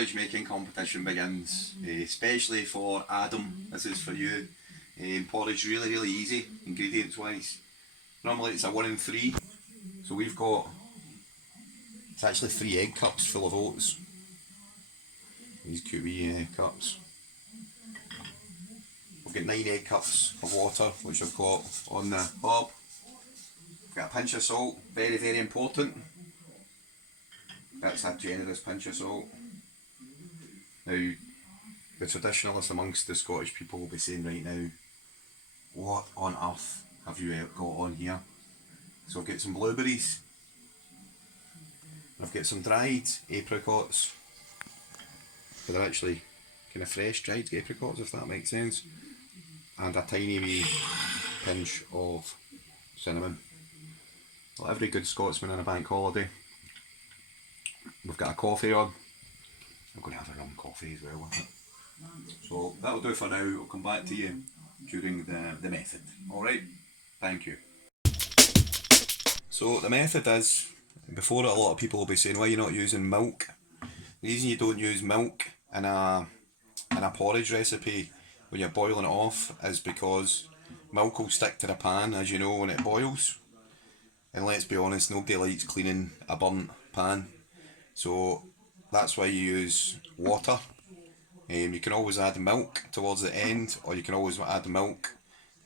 porridge making competition begins, especially for Adam. This is for you. Porridge really easy, ingredients wise. Normally it's a 1 in 3, so we've got, it's actually 3 egg cups full of oats. These cute wee cups. We've got 9 egg cups of water, which I've got on the hob. We've got a pinch of salt, very important. That's a generous pinch of salt. Now, the traditionalists amongst the Scottish people will be saying right now, what on earth have you got on here? So I've got some blueberries. I've got some dried apricots. But they're actually kind of fresh dried apricots, if that makes sense. And a tiny wee pinch of cinnamon. Like every good Scotsman on a bank holiday. We've got a coffee on. I'm going to have a rum coffee as well with it. So that'll do for now. I'll come back to you during the method. Alright, thank you. So the method is, before it, a lot of people will be saying, why are you not using milk? The reason you don't use milk in a porridge recipe when you're boiling it off is because milk will stick to the pan, as you know, when it boils. And let's be honest, nobody likes cleaning a burnt pan. So that's why you use water. You can always add milk towards the end, or you can always add milk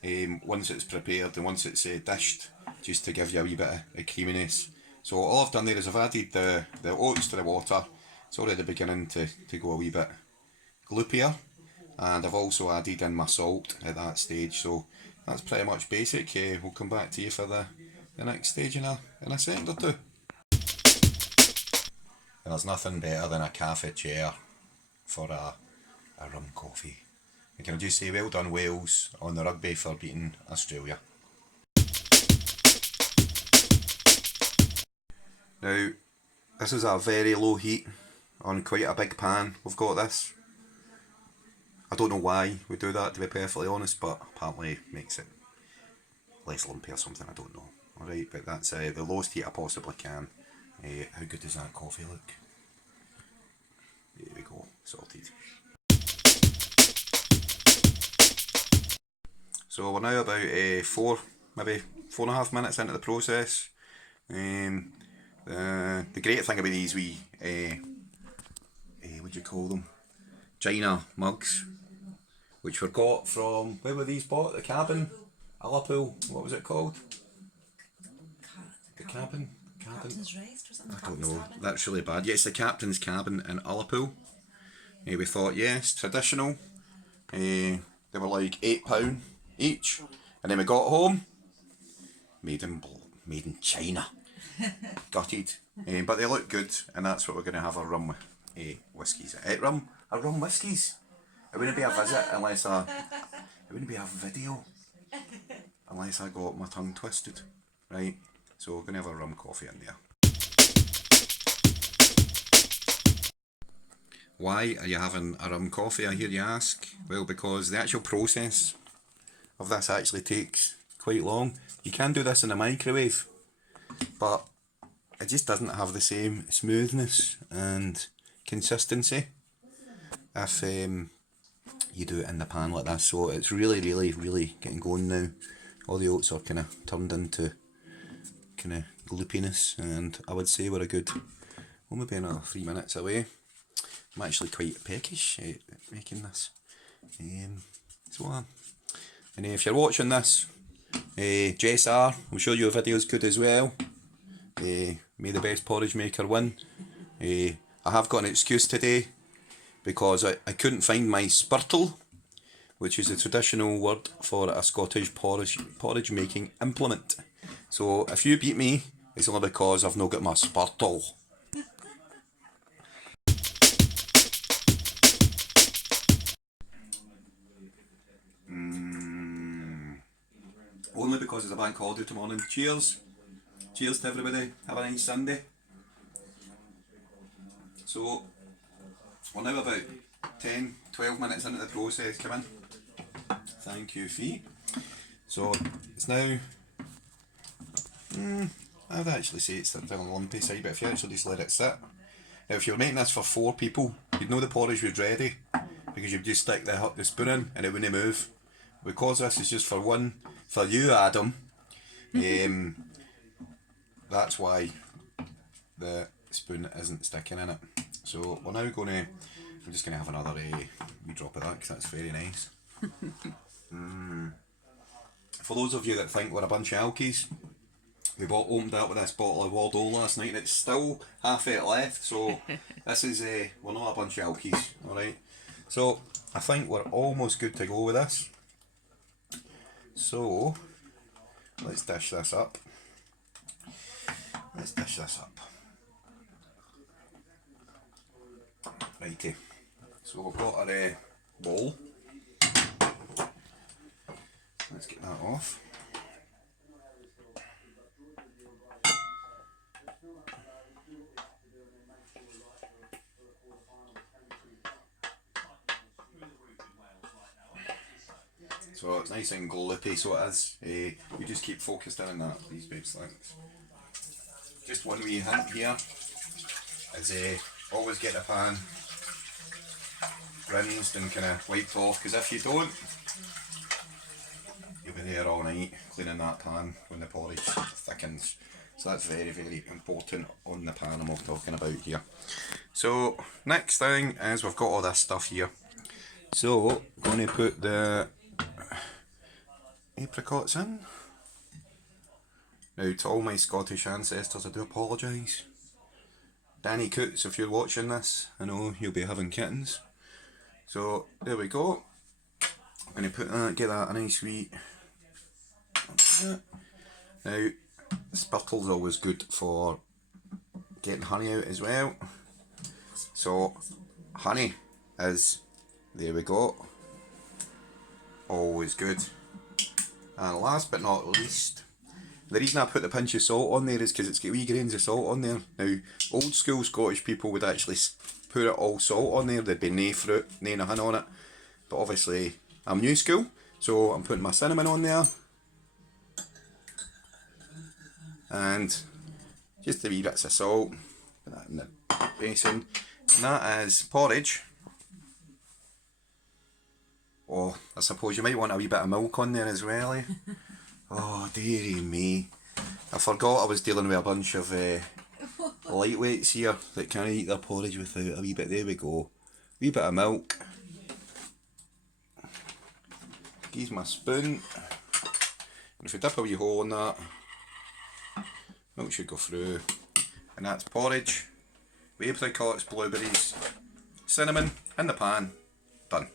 once it's prepared and once it's dished, just to give you a wee bit of creaminess. So all I've done there is I've added the oats to the water. It's already beginning to go a wee bit gloopier, and I've also added in my salt at that stage. So that's pretty much basic. We'll come back to you for the next stage in a second or two. And there's nothing better than a cafe chair for a rum coffee. And can I just say well done Wales on the rugby for beating Australia. Now, this is a very low heat on quite a big pan. We've got this. I don't know why we do that, to be perfectly honest, but apparently it makes it less lumpy or something, I don't know. Alright, but that's the lowest heat I possibly can. How good does that coffee look? There we go, sorted. So we're now about maybe 4.5 minutes into the process. The great thing about these wee, what do you call them? China mugs, which were got from, where were these bought? The cabin? Liverpool, what was it called? The cabin? Captain's Rest or something? I don't know, that's really bad. Yeah, it's the Captain's Cabin in Liverpool. We thought, yes, traditional. They were like £8 each. And then we got home, made in China. Gutted. But they look good, and that's what we're going to have our rum whiskies. Rum whiskies? It wouldn't be a visit unless it wouldn't be a video unless I got my tongue twisted. Right, so we're going to have a rum coffee in there. Why are you having a rum coffee, I hear you ask? Well, because the actual process of this actually takes quite long. You can do this in a microwave, but it just doesn't have the same smoothness and consistency if you do it in the pan like this. So it's really getting going now. All the oats are kind of turned into kind of gloopiness, and I would say we're a good, well, maybe another 3 minutes away. I'm actually quite peckish at making this. And if you're watching this, Jess R, I'm sure your video's good as well. May the best porridge maker win. I have got an excuse today because I couldn't find my spurtle, which is the traditional word for a Scottish porridge making implement. So if you beat me, it's only because I've not got my spurtle. Only because it's a bank holiday tomorrow. Cheers. Cheers to everybody. Have a nice Sunday. So, we're now about 10-12 minutes into the process. Come in. Thank you, Fee. So, it's now, I'd actually say it's on the lumpy side, but if you actually just let it sit. Now, if you're making this for 4 people, you'd know the porridge was ready because you'd just stick the spoon in and it wouldn't move. Because this is just for you, Adam, that's why the spoon isn't sticking in it. So we're now going to, I'm just going to have another wee drop of that because that's very nice. For those of you that think we're a bunch of alkies, we opened up with this bottle of Bordeaux last night and it's still half it left, so this is, we're not a bunch of alkies, alright? So I think we're almost good to go with this. So let's dish this up. Righty. So we've got our bowl. Let's get that off. So it's nice and gloopy, so it is. You just keep focused in on these babes, thanks. Just one wee hint here is always get the pan rinsed and kind of wiped off, because if you don't, you'll be there all night cleaning that pan when the porridge thickens. So that's very, very important on the pan I'm talking about here. So next thing is we've got all this stuff here. So I'm going to put the apricots in. Now to all my Scottish ancestors I do apologise. Danny Coots, if you're watching this, I know you'll be having kittens. So there we go. I'm going to put that, get that a nice wee. Now spirtle's always good for getting honey out as well. So honey is, there we go, always good. And last but not least, the reason I put the pinch of salt on there is because it's got wee grains of salt on there. Now, old school Scottish people would actually put it all salt on there, there'd be nae fruit, nae nothing on it. But obviously, I'm new school, so I'm putting my cinnamon on there. And just the wee bits of salt, put that in the basin. And that is porridge. Oh, I suppose you might want a wee bit of milk on there as well, eh? Oh, dearie me. I forgot I was dealing with a bunch of lightweights here that can't eat their porridge without a wee bit. There we go. Wee bit of milk. Use my spoon. And if you dip a wee hole in that, milk should go through. And that's porridge with apricots, blueberries, cinnamon in the pan. Done.